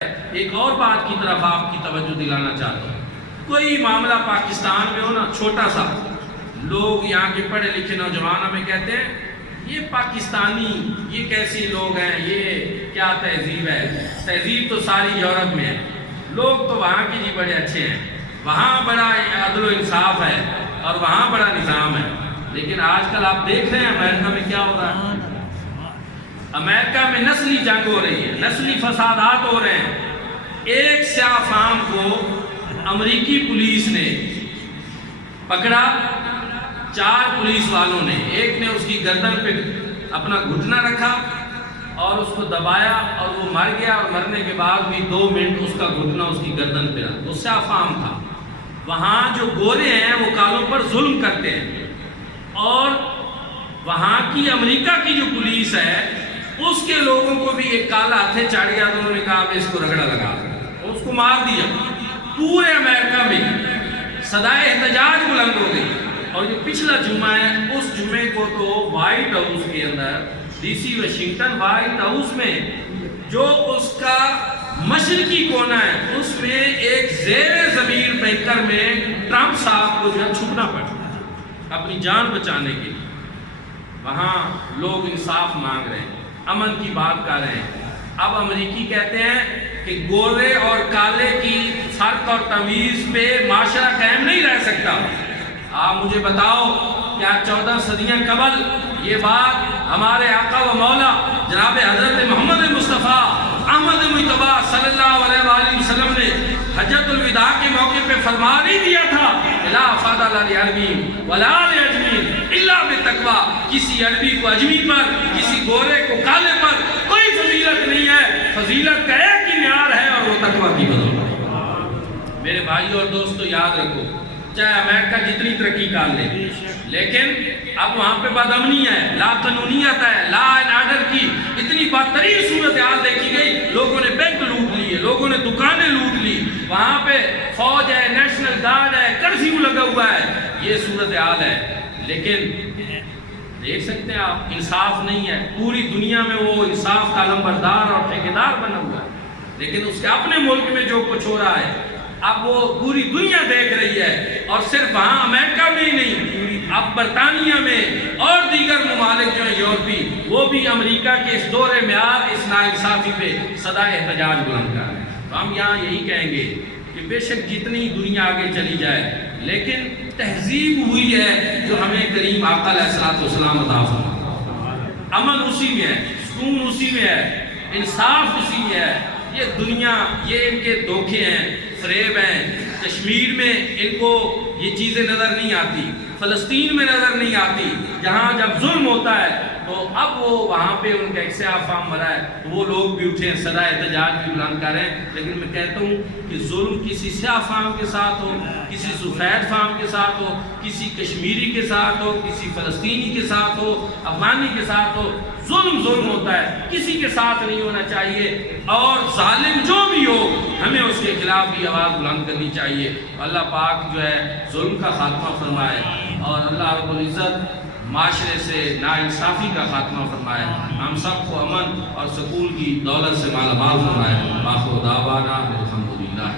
ایک اور بات کی طرف آپ کی توجہ دلانا چاہتا ہوں. کوئی معاملہ پاکستان میں ہو نا چھوٹا سا، لوگ یہاں کے پڑھے لکھے نوجوانوں میں کہتے ہیں یہ پاکستانی، یہ کیسی لوگ ہیں، یہ کیا تہذیب ہے. تہذیب تو ساری یورپ میں ہے، لوگ تو وہاں کے جی بڑے اچھے ہیں، وہاں بڑا عدل و انصاف ہے اور وہاں بڑا نظام ہے. لیکن آج کل آپ دیکھ رہے ہیں امریکہ میں کیا ہو رہا ہے. امریکہ میں نسلی جنگ ہو رہی ہے، نسلی فسادات ہو رہے ہیں. ایک سیاہ فام کو امریکی پولیس نے پکڑا، 4 پولیس والوں نے، ایک نے اس کی گردن پہ اپنا گھٹنا رکھا اور اس کو دبایا اور وہ مر گیا، اور مرنے کے بعد بھی 2 منٹ اس کا گھٹنا اس کی گردن پہ رہا. وہ سیاہ فام تھا. وہاں جو گورے ہیں وہ کالوں پر ظلم کرتے ہیں، اور وہاں کی امریکہ کی جو پولیس ہے اس کے لوگوں کو بھی ایک کالا ہتھے چڑھ گیا تو انہوں نے کہا کہ اس کو رگڑا لگا اور اس کو مار دیا. پورے امریکہ میں صدائے احتجاج بلند ہو گئی. اور جو پچھلا جمعہ ہے اس جمعے کو تو وائٹ ہاؤس کے اندر، D C Washington White House میں جو اس کا مشرقی کونا ہے اس میں ایک زیر زمین بنکر میں ٹرمپ صاحب کو جو ہے چھپنا پڑا اپنی جان بچانے کے لیے. وہاں لوگ انصاف مانگ رہے ہیں، امن کی بات کر رہے ہیں. اب امریکی کہتے ہیں کہ گورے اور کالے کی فرق اور تمیز پہ معاشرہ قائم نہیں رہ سکتا. آپ مجھے بتاؤ کیا 14 صدیاں قبل یہ بات ہمارے آقا و مولا جناب حضرت محمد مصطفیٰ احمد مجتبیٰ صلی اللہ علیہ وآلہ وسلم نے حجۃ الوداع کے موقع پہ فرما نہیں دیا تھا لا فضل لعربی ولا لعجمی الا بالتقوی. کسی عربی کو عجمی پر، کسی گورے کو کالے پر کوئی فضیلت نہیں ہے. فضیلت کا ایک ہی معیار ہے اور وہ تقوی کی بدولت. میرے بھائیو اور دوستو یاد رکھو، چاہے امریکہ جتنی ترقی کر لے، لیکن اب وہاں پہ بد امنی ہے، لا قانونیت ہے، لا اینڈ آرڈر کی اتنی بدترین صورتحال دیکھی گئی. لوگوں نے بینک لوٹ لیے، لوگوں نے دکانیں لوٹ لی، وہاں پہ فوج ہے، نیشنل گارڈ ہے، کرفیو لگا ہوا ہے. یہ صورتحال ہے. لیکن دیکھ سکتے ہیں آپ انصاف نہیں ہے. پوری دنیا میں وہ انصاف کا علمبردار اور ٹھیکیدار بنا ہوا ہے، لیکن اس کے اپنے ملک میں جو کچھ ہو رہا ہے اب وہ پوری دنیا دیکھ رہی ہے. اور صرف وہاں امریکہ میں ہی نہیں، اب برطانیہ میں اور دیگر ممالک جو ہیں یورپی، وہ بھی امریکہ کے اس دور معیار، اس ناانصافی پہ صدائے احتجاج بلند کر رہے ہیں. تو ہم یہاں یہی کہیں گے کہ بے شک جتنی دنیا آگے چلی جائے، لیکن تہذیب ہوئی ہے جو ہمیں کریم آقا علیہ السلام عطا فرمایا. امن اسی میں ہے، سکون اسی میں ہے، انصاف اسی میں ہے. یہ دنیا، یہ ان کے دھوکے ہیں، فریب ہیں. کشمیر میں ان کو یہ چیزیں نظر نہیں آتی، فلسطین میں نظر نہیں آتی. جہاں جب ظلم ہوتا ہے تو اب وہ وہاں پہ ان کا ایک سیاہ فام مرا ہے تو وہ لوگ بھی اٹھے ہیں، صدائے احتجاج بھی بلند کر رہے ہیں. لیکن میں کہتا ہوں کہ ظلم کسی سیاہ فام کے ساتھ ہو، کسی سفید فام کے ساتھ ہو، کسی کشمیری کے ساتھ ہو، کسی فلسطینی کے ساتھ ہو، افغانی کے ساتھ ہو، ظلم ظلم ہوتا ہے، کسی کے ساتھ نہیں ہونا چاہیے. اور ظالم جو بھی ہو ہمیں اس کے خلاف بھی آواز بلند کرنی چاہیے. اللہ پاک جو ہے ظلم کا خاتمہ فرمائے، اور اللہ رب العزت معاشرے سے ناانصافی کا خاتمہ فرمائے. ہم سب کو امن اور سکون کی دولت سے مالا مال فرمائے. آخر دعوانا الحمدللہ.